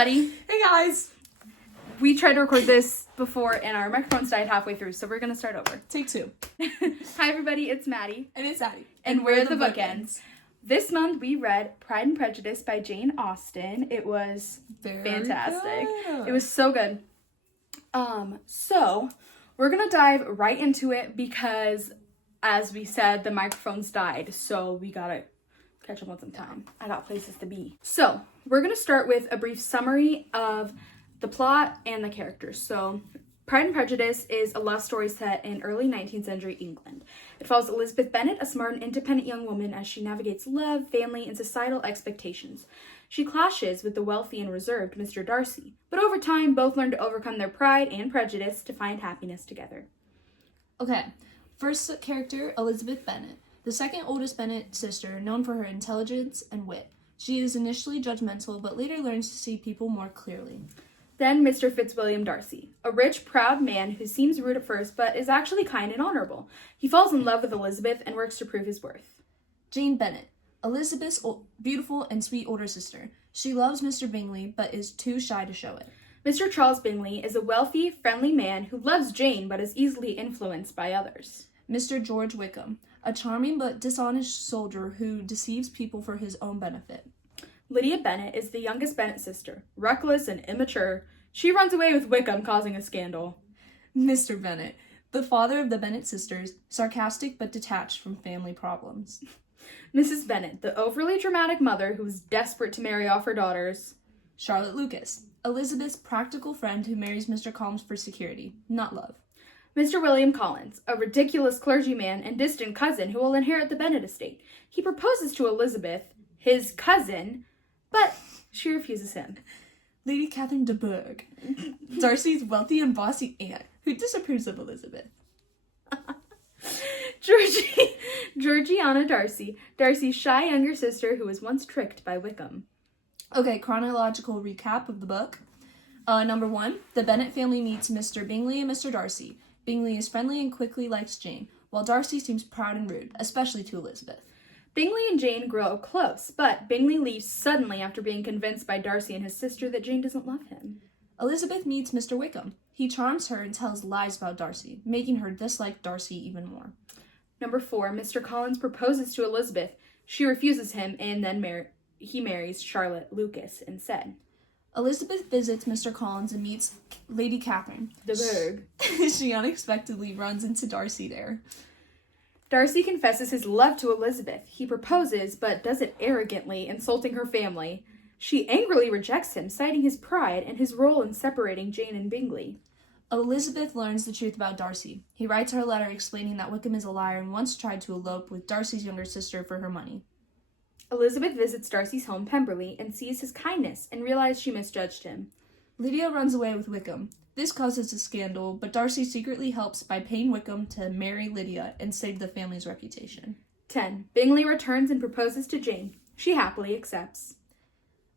everybody. Hey guys. We tried to record this before and our microphones died halfway through, so we're going to start over. Take two. Hi everybody, it's Maddie. And it's Ade. And we're the Bookends. This month we read Pride and Prejudice by Jane Austen. It was fantastic. Good. It was so good. So we're going to dive right into it because, as we said, the microphones died, so we got to catch up on some time. I got places to be. So we're going to start with a brief summary of the plot and the characters. So Pride and Prejudice is a love story set in early 19th century England. It follows Elizabeth Bennet, a smart and independent young woman, as she navigates love, family, and societal expectations. She clashes with the wealthy and reserved Mr. Darcy, but over time, both learn to overcome their pride and prejudice to find happiness together. Okay, first character, Elizabeth Bennet, the second oldest Bennet sister, known for her intelligence and wit. She is initially judgmental, but later learns to see people more clearly. Then Mr. Fitzwilliam Darcy, a rich, proud man who seems rude at first, but is actually kind and honorable. He falls in love with Elizabeth and works to prove his worth. Jane Bennet, Elizabeth's beautiful and sweet older sister. She loves Mr. Bingley, but is too shy to show it. Mr. Charles Bingley is a wealthy, friendly man who loves Jane, but is easily influenced by others. Mr. George Wickham, a charming but dishonest soldier who deceives people for his own benefit. Lydia Bennet is the youngest Bennet sister, reckless and immature. She runs away with Wickham, causing a scandal. Mr. Bennet, the father of the Bennet sisters, sarcastic but detached from family problems. Mrs. Bennet, the overly dramatic mother who is desperate to marry off her daughters. Charlotte Lucas, Elizabeth's practical friend who marries Mr. Collins for security, not love. Mr. William Collins, a ridiculous clergyman and distant cousin who will inherit the Bennet estate. He proposes to Elizabeth, his cousin, but she refuses him. Lady Catherine de Bourgh, Darcy's wealthy and bossy aunt, who disapproves of Elizabeth. Georgiana Darcy, Darcy's shy younger sister who was once tricked by Wickham. Okay, chronological recap of the book. Number 1, the Bennet family meets Mr. Bingley and Mr. Darcy. Bingley is friendly and quickly likes Jane, while Darcy seems proud and rude, especially to Elizabeth. Bingley and Jane grow close, but Bingley leaves suddenly after being convinced by Darcy and his sister that Jane doesn't love him. Elizabeth meets Mr. Wickham. He charms her and tells lies about Darcy, making her dislike Darcy even more. Number 4, Mr. Collins proposes to Elizabeth. She refuses him, and then he marries Charlotte Lucas instead. Elizabeth visits Mr. Collins and meets Lady Catherine de Bourgh. She unexpectedly runs into Darcy there. Darcy confesses his love to Elizabeth. He proposes, but does it arrogantly, insulting her family. She angrily rejects him, citing his pride and his role in separating Jane and Bingley. Elizabeth learns the truth about Darcy. He writes her a letter explaining that Wickham is a liar and once tried to elope with Darcy's younger sister for her money. Elizabeth visits Darcy's home, Pemberley, and sees his kindness and realizes she misjudged him. Lydia runs away with Wickham. This causes a scandal, but Darcy secretly helps by paying Wickham to marry Lydia and save the family's reputation. 10. Bingley returns and proposes to Jane. She happily accepts.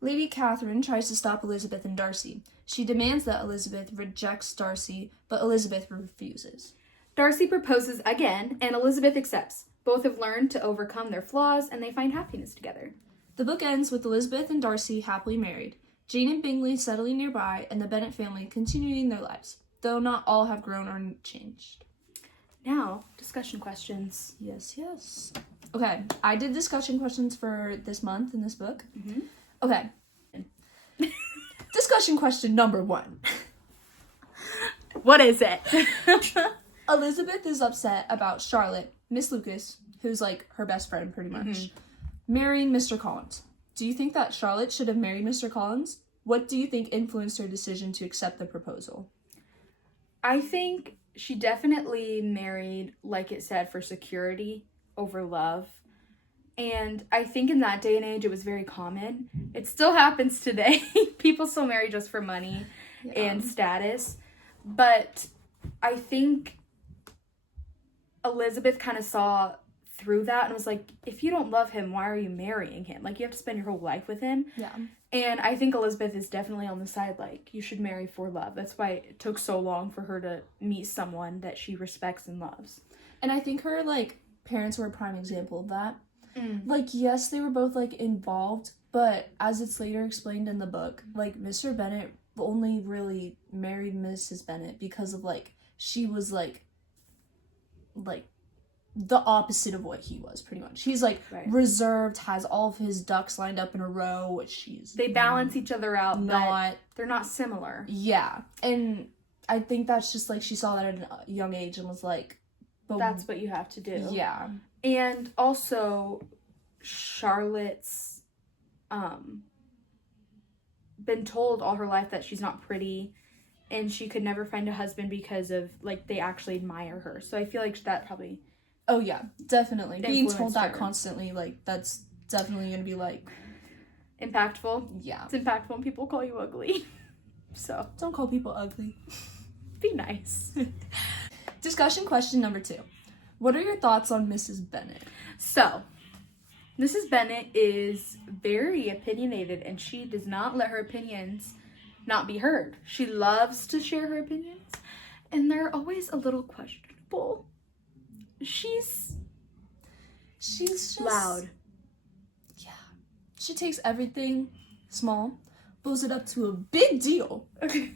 Lady Catherine tries to stop Elizabeth and Darcy. She demands that Elizabeth rejects Darcy, but Elizabeth refuses. Darcy proposes again, and Elizabeth accepts. Both have learned to overcome their flaws, and they find happiness together. The book ends with Elizabeth and Darcy happily married, Jane and Bingley settling nearby, and the Bennet family continuing their lives, though not all have grown or changed. Now, discussion questions. Yes. Okay, I did discussion questions for this month in this book. Mm-hmm. Okay. Discussion question number 1. What is it? Elizabeth is upset about Charlotte, Miss Lucas, who's like her best friend pretty much, marrying Mr. Collins. Do you think that Charlotte should have married Mr. Collins? What do you think influenced her decision to accept the proposal? I think she definitely married, like it said, for security over love. And I think in that day and age, it was very common. It still happens today. People still marry just for money and status. But I think Elizabeth kind of saw through that and was like, if you don't love him, why are you marrying him? Like, you have to spend your whole life with him. Yeah. And I think Elizabeth is definitely on the side, like, you should marry for love. That's why it took so long for her to meet someone that she respects and loves. And I think her, like, parents were a prime example of that. Like, yes, they were both, like, involved, But as it's later explained in the book, like, Mr. Bennet only really married Mrs. Bennet because of, like, she was, like, the opposite of what he was, pretty much. He's, like, reserved, has all of his ducks lined up in a row, which she's... They balance each other out, but they're not similar. Yeah. And I think that's just, like, she saw that at a young age and was like... But that's what you have to do. Yeah. And also, Charlotte's been told all her life that she's not pretty and she could never find a husband because of, like, they actually admire her. So I feel like that probably... Oh, yeah, definitely. Being told that her constantly, like, that's definitely going to be, like... impactful. Yeah. It's impactful when people call you ugly. So. Don't call people ugly. Be nice. Discussion question number 2. What are your thoughts on Mrs. Bennet? So, Mrs. Bennet is very opinionated, and she does not let her opinions not be heard. She loves to share her opinions, and they're always a little questionable. She's just loud. Yeah. She takes everything small, blows it up to a big deal. Okay.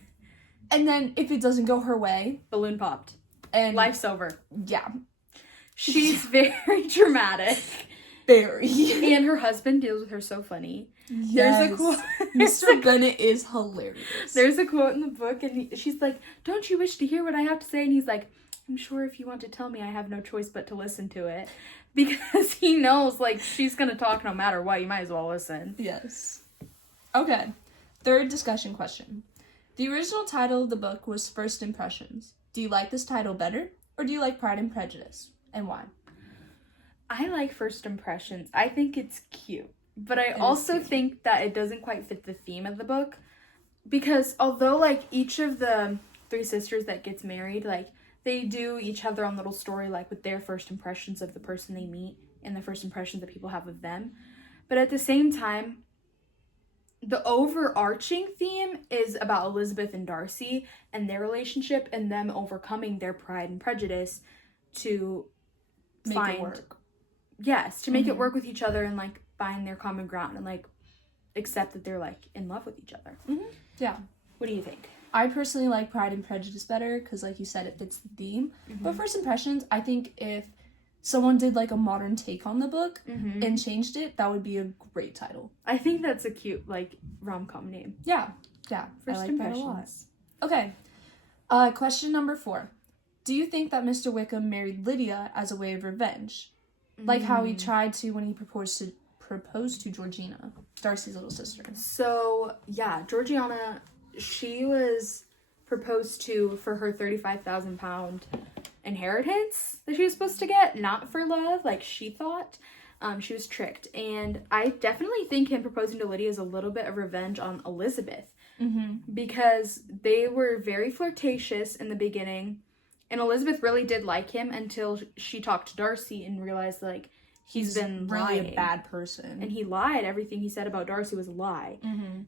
And then if it doesn't go her way, balloon popped. And life's over. Yeah. She's very dramatic. Very. And her husband deals with her so funny. Yes. There's a quote. Mr. Bennet is hilarious. There's a quote in the book, and she's like, "Don't you wish to hear what I have to say?" And he's like, "I'm sure if you want to tell me, I have no choice but to listen to it." Because he knows, like, she's gonna talk no matter what. You might as well listen. Yes. Okay. Third discussion question. The original title of the book was First Impressions. Do you like this title better, or do you like Pride and Prejudice? And why? I like First Impressions. I think it's cute. But I also think that it doesn't quite fit the theme of the book. Because although, like, each of the 3 sisters that gets married, like, they do each have their own little story, like, with their first impressions of the person they meet and the first impressions that people have of them. But at the same time, the overarching theme is about Elizabeth and Darcy and their relationship and them overcoming their pride and prejudice to make it work. Yes, to make it work with each other and, like, find their common ground and, like, accept that they're, like, in love with each other. Mm-hmm. Yeah. What do you think? I personally like Pride and Prejudice better because, like you said, it fits the theme. But First Impressions, I think if someone did, like, a modern take on the book and changed it, that would be a great title. I think that's a cute, like, rom-com name. Yeah. Yeah. First I like Impressions. that a lot. Okay. Question number 4. Do you think that Mr. Wickham married Lydia as a way of revenge? Like how he tried to when he proposed to Georgina, Darcy's little sister. So, yeah, Georgiana, she was proposed to for her £35,000 inheritance that she was supposed to get, not for love, like she thought. She was tricked. And I definitely think him proposing to Lydia is a little bit of revenge on Elizabeth. Because they were very flirtatious in the beginning. And Elizabeth really did like him until she talked to Darcy and realized, like, he's been really lying. A bad person. And he lied. Everything he said about Darcy was a lie.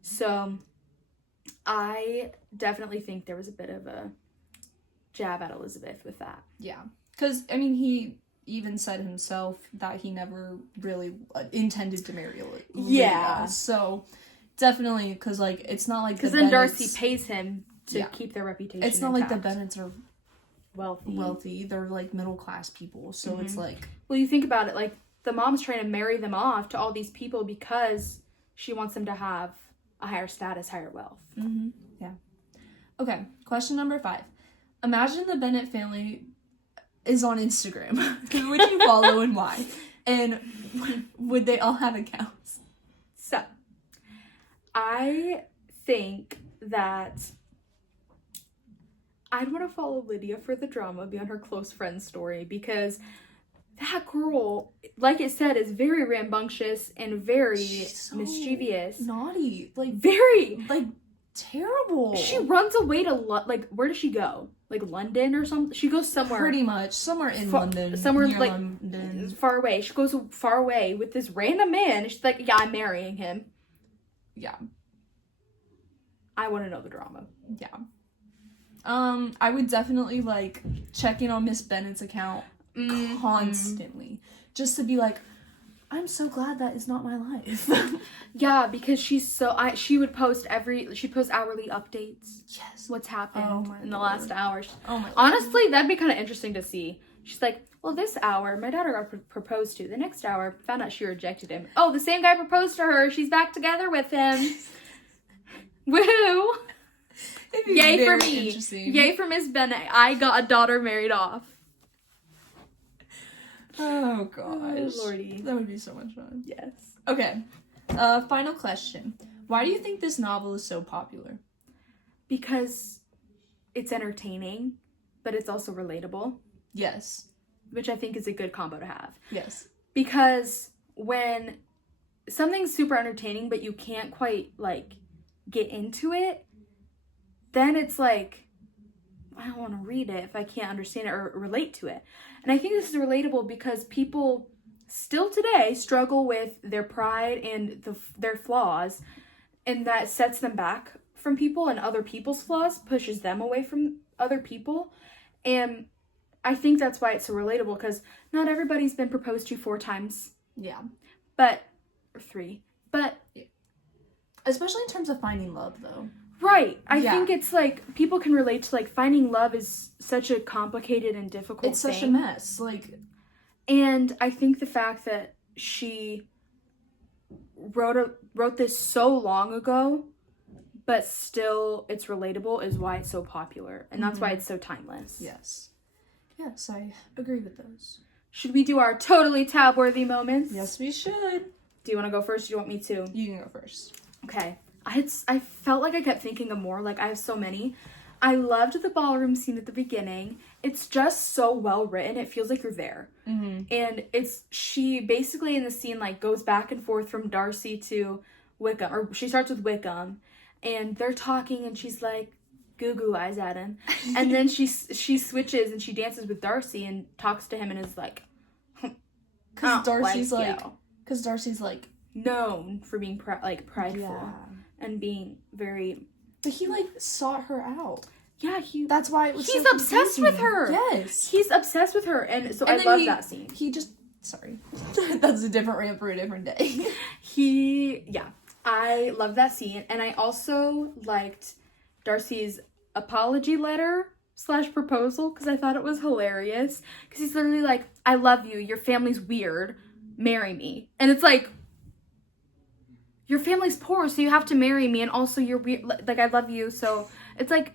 So, I definitely think there was a bit of a jab at Elizabeth with that. Yeah. Because, I mean, he even said himself that he never really intended to marry Lydia. Yeah. So, definitely, because, like, it's not like because then Darcy pays him to keep their reputation It's not intact. like the Bennets are wealthy. They're, like, middle class people. So it's like... Well, you think about it, like, the mom's trying to marry them off to all these people because she wants them to have a higher status, higher wealth. Yeah. Okay, question number 5. Imagine the Bennet family is on Instagram. Who would you follow and why? And would they all have accounts? So, I think that I'd want to follow Lydia for the drama, be on her close friend story, because that girl, like it said, is very rambunctious and very mischievous. Naughty. Like, very. Like, terrible. She runs away to, where does she go? Like, London or something? She goes somewhere. Pretty much. Somewhere in London. Somewhere, near like, London. far away. She goes far away with this random man. And she's like, yeah, I'm marrying him. Yeah. I want to know the drama. Yeah. I would definitely, like, check in on Miss Bennet's account constantly. Just to be like, I'm so glad that is not my life. Yeah, because she would post she'd post hourly updates. Yes. What's happened in the last hour. Oh my Lord. Honestly, that'd be kind of interesting to see. She's like, well, this hour, my daughter got proposed to. The next hour, found out she rejected him. Oh, the same guy proposed to her. She's back together with him. Woohoo! Yay for me. Yay for Miss Bennett. I got a daughter married off. Oh, gosh. Oh, Lordy. That would be so much fun. Yes. Okay. Final question. Why do you think this novel is so popular? Because it's entertaining, but it's also relatable. Yes. Which I think is a good combo to have. Yes. Because when something's super entertaining, but you can't quite, like, get into it, then it's like, I don't want to read it if I can't understand it or relate to it. And I think this is relatable because people still today struggle with their pride and their flaws, and that sets them back from people, and other people's flaws pushes them away from other people. And I think that's why it's so relatable, because not everybody's been proposed to 4 times. Yeah. Or 3. But... yeah. Especially in terms of finding love, though. Right. I think it's like, people can relate to, like, finding love is such a complicated and difficult thing. It's such a mess. Like... And I think the fact that she wrote this so long ago, but still it's relatable, is why it's so popular. And that's why it's so timeless. Yes. Yes, I agree with those. Should we do our totally tab-worthy moments? Yes, we should. Do you want to go first or do you want me to? You can go first. Okay. I felt like I kept thinking of more. Like, I have so many. I loved the ballroom scene at the beginning. It's just so well written. It feels like you're there. Mm-hmm. And she basically in the scene, like, goes back and forth from Darcy to Wickham. Or she starts with Wickham. And they're talking and she's like, goo-goo eyes at him. And then she switches and she dances with Darcy and talks to him and is like... Because Darcy's like... known for being prideful. Yeah. And being very... But he, like, sought her out. Yeah, that's why it was he's so obsessed with her. Yes. He's obsessed with her. And so I love that scene. He just... Sorry. That's a different rant for a different day. I love that scene. And I also liked Darcy's apology letter / proposal, because I thought it was hilarious. Because he's literally like, I love you. Your family's weird. Marry me. And it's like... your family's poor, so you have to marry me, and also you're weird, like, I love you, so it's like,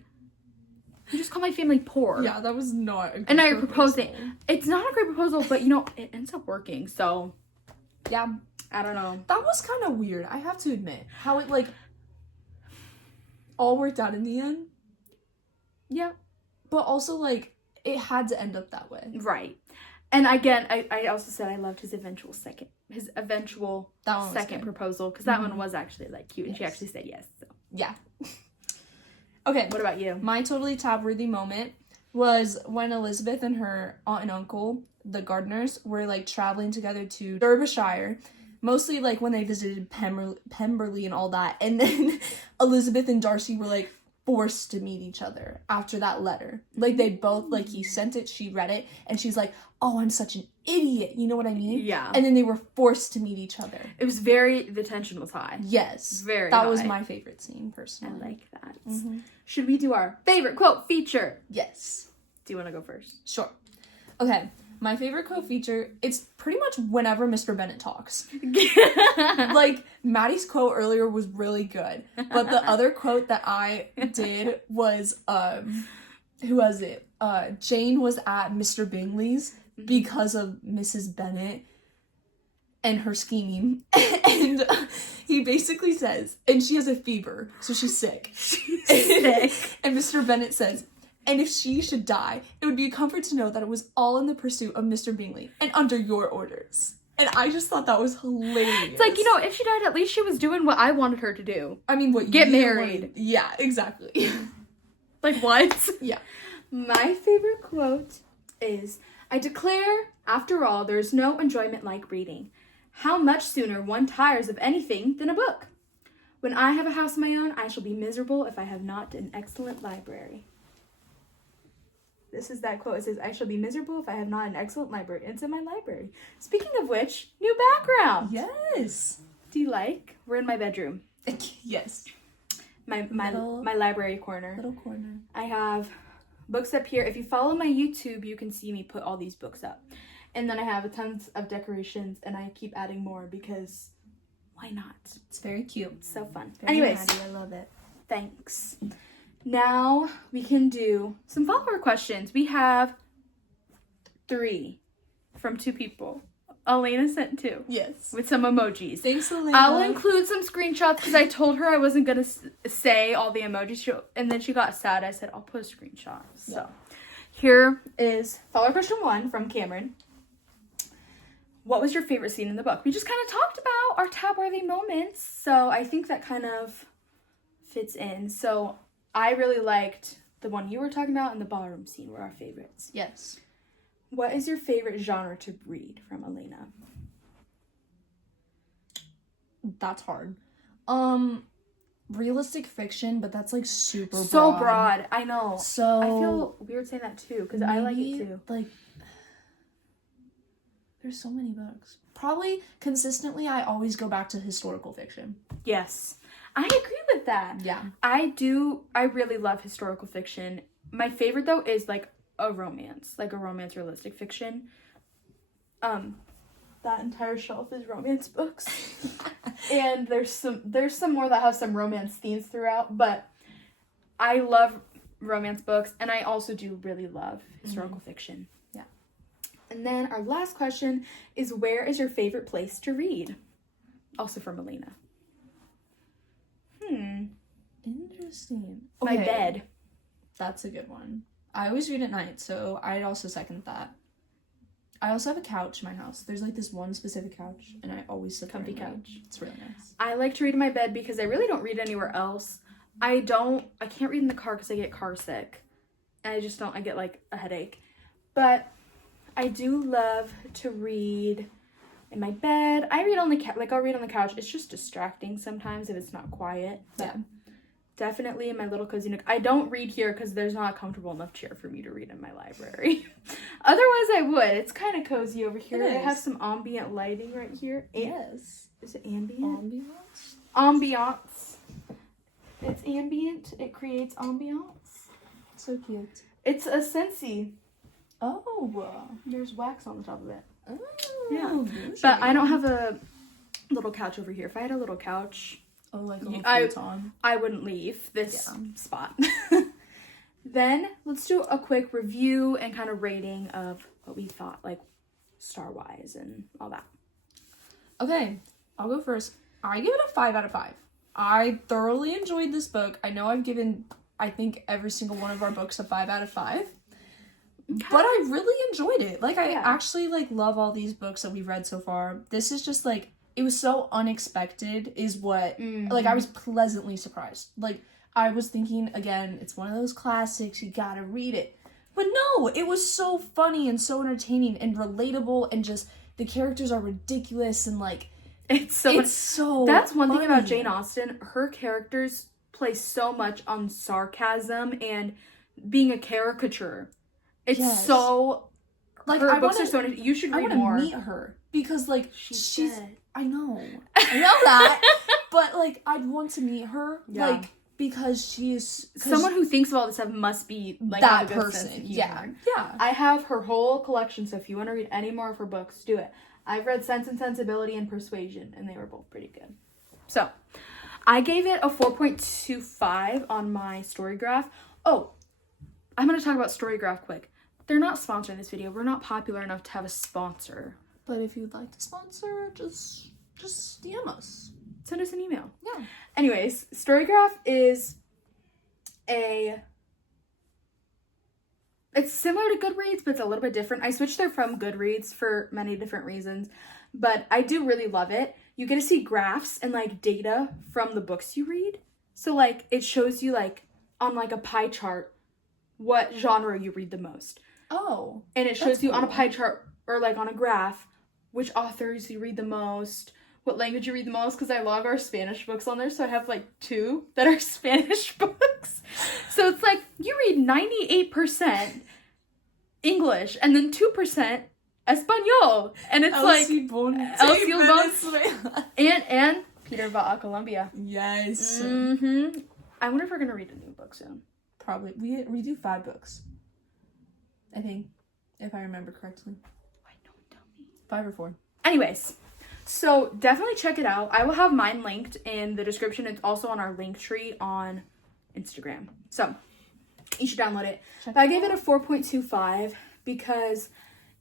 you just call my family poor. Yeah, that was not a good and now you're proposing. It's not a great proposal, but, it ends up working, so, yeah. I don't know. That was kind of weird, I have to admit. How it, like, all worked out in the end. Yeah. But also, like, it had to end up that way. Right. And again, I also said I loved his eventual second proposal, because that one was actually, like, cute, and she actually said yes, so. Yeah. Okay. What about you? My totally tab-worthy moment was when Elizabeth and her aunt and uncle, the Gardners, were, like, traveling together to Derbyshire, mostly, like, when they visited Pemberley and all that, and then Elizabeth and Darcy were, like, forced to meet each other after that letter. Like, they both, like, he sent it, she read it, and she's like, oh, I'm such an idiot, you know what I mean? Yeah. And then they were forced to meet each other. It was the tension was high. Yes. Very That high. was my favorite scene, personally. I like that. Mm-hmm. Should we do our favorite quote feature? Yes. Do you want to go first? Sure. Okay. My favorite quote feature, it's pretty much whenever Mr. Bennett talks. Like, Maddie's quote earlier was really good. But the other quote that I did was, who was it? Jane was at Mr. Bingley's because of Mrs. Bennett and her scheming. And he basically says, and she has a fever, so she's sick. And Mr. Bennett says, and if she should die, it would be a comfort to know that it was all in the pursuit of Mr. Bingley and under your orders. And I just thought that was hilarious. It's like, if she died, at least she was doing what I wanted her to do. I mean, what get you married. Wanted. Yeah, exactly. Like, what? Yeah. My favorite quote is, I declare, after all, there is no enjoyment like reading. How much sooner one tires of anything than a book. When I have a house of my own, I shall be miserable if I have not an excellent library. This is that quote. It says, "I shall be miserable if I have not an excellent library." It's in my library. Speaking of which, new background. Yes. Do you like? We're in my bedroom. Yes. My library corner. Little corner. I have books up here. If you follow my YouTube, you can see me put all these books up. And then I have tons of decorations, and I keep adding more because why not? It's very cute. It's so fun. Very Anyways, Maddie, I love it. thanks. Now we can do some follower questions. We have 3 from 2 people. Elena sent 2. Yes. With some emojis. Thanks, Elena. I'll include some screenshots because I told her I wasn't going to say all the emojis. And then she got sad. I said, I'll post screenshots. Yeah. So here is follower question 1 from Cameron. What was your favorite scene in the book? We just kind of talked about our tab-worthy moments. So I think that kind of fits in. So I really liked the one you were talking about and the ballroom scene were our favorites. Yes. What is your favorite genre to read, from Elena? That's hard. Realistic fiction, but that's like super So broad. I know. So I feel weird saying that too because I like it too. Like, there's so many books. Probably consistently, I always go back to historical fiction. Yes, I agree with that. Yeah. I really love historical fiction. My favorite though is like a romance realistic fiction. That entire shelf is romance books. And there's some more that have some romance themes throughout, but I love romance books, and I also do really love historical fiction. Yeah. And then our last question is, where is your favorite place to read? Also from Elena. Interesting. My bed. That's a good one. I always read at night, so I'd also second that. I also have a couch in my house. There's like this one specific couch, and I always sit there Comfy and read. couch. It's really nice. I like to read in my bed because I really don't read anywhere else. I can't read in the car because I get car sick. And I get like a headache. But I do love to read in my bed. I read on the I'll read on the couch. It's just distracting sometimes if it's not quiet. But Yeah. definitely in my little cozy nook. I don't read here because there's not a comfortable enough chair for me to read in my library. Otherwise, I would. It's kind of cozy over here. I have some ambient lighting right here. Yes. Is it ambient? Ambiance? Ambiance. It's ambient. It creates ambiance. So cute. It's a Scentsy. Oh. There's wax on the top of it. Oh. Yeah. But I don't have a little couch over here. If I had a little couch, Oh, like a little I- futon. I wouldn't leave this spot. Then let's do a quick review and kind of rating of what we thought, like star-wise and all that. Okay, I'll go first. I give it a 5 out of 5. I thoroughly enjoyed this book. I know I've given, I think, every single one of our books a 5 out of 5. Okay. But I really enjoyed it. Like, I Yeah. actually, like, love all these books that we've read so far. This is just, like, it was so unexpected is what, like, I was pleasantly surprised. Like, I was thinking, again, it's one of those classics, you gotta read it. But no, it was so funny and so entertaining and relatable, and just, the characters are ridiculous, and, like, It's so that's one funny. thing about Jane Austen. Her characters play so much on sarcasm and being a caricature. It's so like, her I books wanna, are so. You should I read want to more. meet her because, like, she's dead. I know that, but, like, I'd want to meet her, Yeah. like, because she's Someone who thinks of all this stuff must be like that have a good sense of person. humor. Yeah. I have her whole collection, so if you want to read any more of her books, do it. I've read Sense and Sensibility and Persuasion, and they were both pretty good. So, I gave it a 4.25 on my StoryGraph. Oh, I'm going to talk about StoryGraph quick. They're not sponsoring this video. We're not popular enough to have a sponsor. But if you'd like to sponsor, just DM us. Send us an email. Yeah. Anyways, StoryGraph is it's similar to Goodreads, but it's a little bit different. I switched there from Goodreads for many different reasons, but I do really love it. You get to see graphs and like data from the books you read. So like it shows you like on like a pie chart what genre you read the most. Oh. And it shows you on a cool. pie chart or like on a graph which authors you read the most, what language you read the most, because I log our Spanish books on there, so I have like 2 that are Spanish books. So it's like you read 98% English, and then 2% Espanol. And it's like El Silbon and Peter va a Colombia. Yes. I wonder if we're gonna read a new book soon. Probably. We do 5 books, I think, if I remember correctly. Why don't tell me? 5 or 4. Anyways, so definitely check it out. I will have mine linked in the description. It's also on our link tree on Instagram. So you should download it. But I gave it a 4.25 because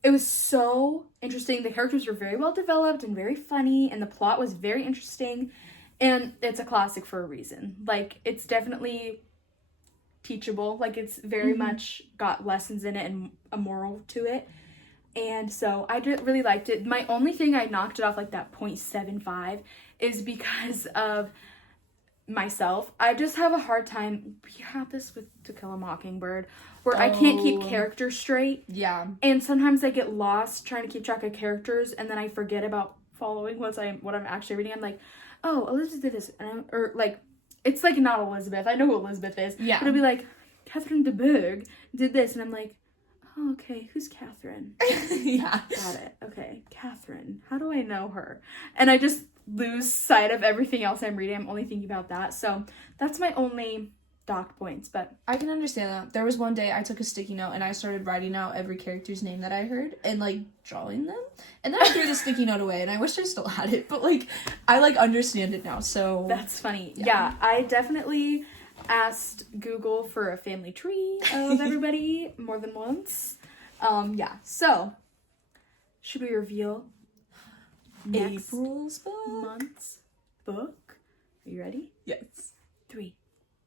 it was so interesting. The characters were very well developed and very funny, and the plot was very interesting. And it's a classic for a reason. Like, it's definitely teachable. Like, it's very much got lessons in it and a moral to it. And so I really liked it. My only thing I knocked it off like that 0.75 is because of myself. I just have a hard time. We have this with To Kill a Mockingbird where I can't keep characters straight. Yeah. And sometimes I get lost trying to keep track of characters, and then I forget about following what I'm actually reading. I'm like, oh, Elizabeth did this, or like, it's like not Elizabeth. I know who Elizabeth is. Yeah. But it'll be like, Catherine de Bourgh did this, and I'm like, oh, okay, who's Catherine? Yeah. Got it. Okay, Catherine. How do I know her? And I just lose sight of everything else I'm reading. I'm only thinking about that. So that's my only docked points, but I can understand that. There was one day I took a sticky note and I started writing out every character's name that I heard and like drawing them, and then I threw the sticky note away, and I wish I still had it, but like I like understand it now. So that's funny. Yeah, I definitely asked Google for a family tree of everybody more than once. Yeah, so should we reveal next April's book? month's book? Are you ready? Yes. 3,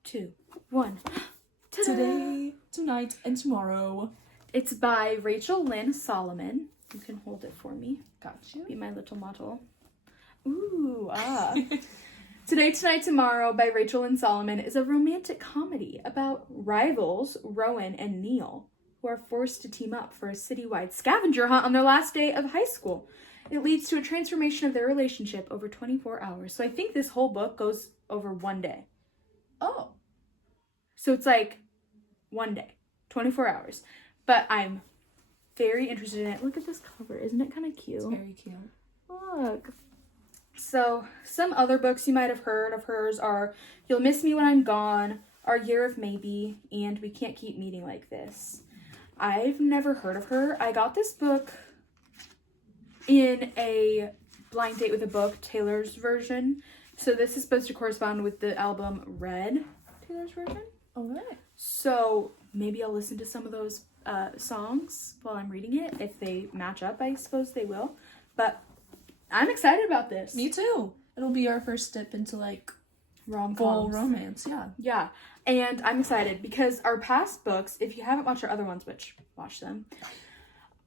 2, 1. Ta-da! Today, tonight, and tomorrow. It's by Rachel Lynn Solomon. You can hold it for me. Got you. Be my little model. Ooh, Today, Tonight, Tomorrow by Rachel Lynn Solomon is a romantic comedy about rivals Rowan and Neil, who are forced to team up for a citywide scavenger hunt on their last day of high school. It leads to a transformation of their relationship over 24 hours. So I think this whole book goes over one day. Oh. So it's like one day, 24 hours. But I'm very interested in it. Look at this cover. Isn't it kind of cute? It's very cute. Look. So some other books you might have heard of hers are You'll Miss Me When I'm Gone, Our Year of Maybe, and We Can't Keep Meeting Like This. I've never heard of her. I got this book in a blind date with a book, Taylor's version. So this is supposed to correspond with the album Red, Taylor's version. Alright. So maybe I'll listen to some of those songs while I'm reading it. If they match up, I suppose they will. But I'm excited about this. Me too. It'll be our first step into like Rom-coms. full romance, yeah. Yeah. And I'm excited because our past books, if you haven't watched our other ones, which watch them,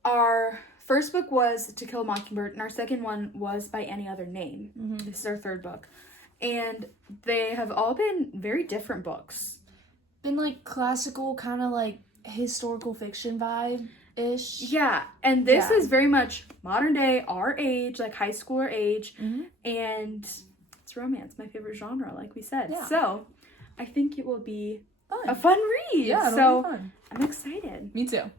our first book was To Kill a Mockingbird, and our second one was By Any Other Name. This is our third book. And they have all been very different books. Been like classical, kind of like historical fiction vibe-ish. Yeah, and this is very much modern day, our age, like high schooler age, and it's romance, my favorite genre, like we said. Yeah. So I think it will be Fun. a fun read. Yeah, so be fun. I'm excited. Me too.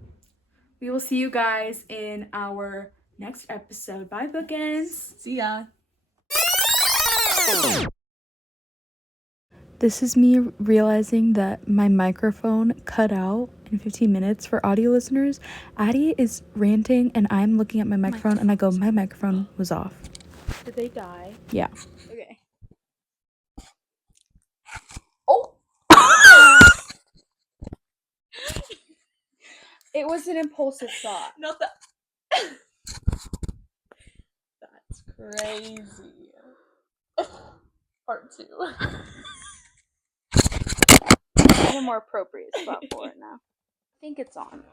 We will see you guys in our next episode. Bye, Bookends. See ya. This is me realizing that my microphone cut out in 15 minutes. For audio listeners, Ade is ranting and I'm looking at my microphone and I go, my microphone was off. Did they die? Yeah. Okay. Oh! It was an impulsive thought. Not that. That's crazy. Part 2. I have a more appropriate spot for it now. I think it's on.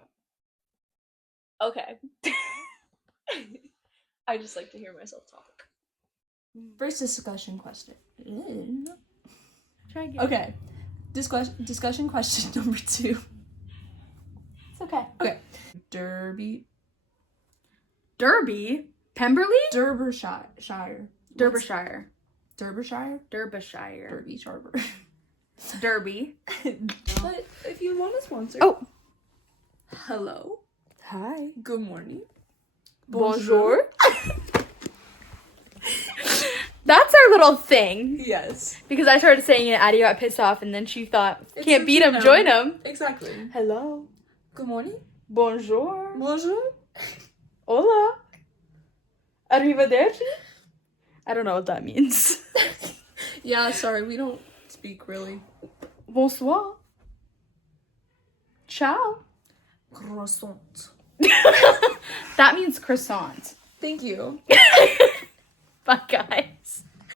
Okay. I just like to hear myself talk. First discussion question. Try again. Okay. Discussion question number 2. It's okay. Okay. Derby. Pemberley? Derbyshire. Derbyshire. Derbyshire? Derbyshire. Derby Charber. Derby. But if you want to sponsor. Oh! Hello? Hi. Good morning. Bonjour. That's our little thing. Yes. Because I started saying it, Addie got pissed off, and then she thought, It's can't beat him, okay now. join him. Exactly. Hello. Good morning. Bonjour. Bonjour. Hola. Arrivederci. I don't know what that means. Yeah, sorry, we don't speak really. Bonsoir. Ciao. Croissant. That means croissant. Thank you. Bye, guys.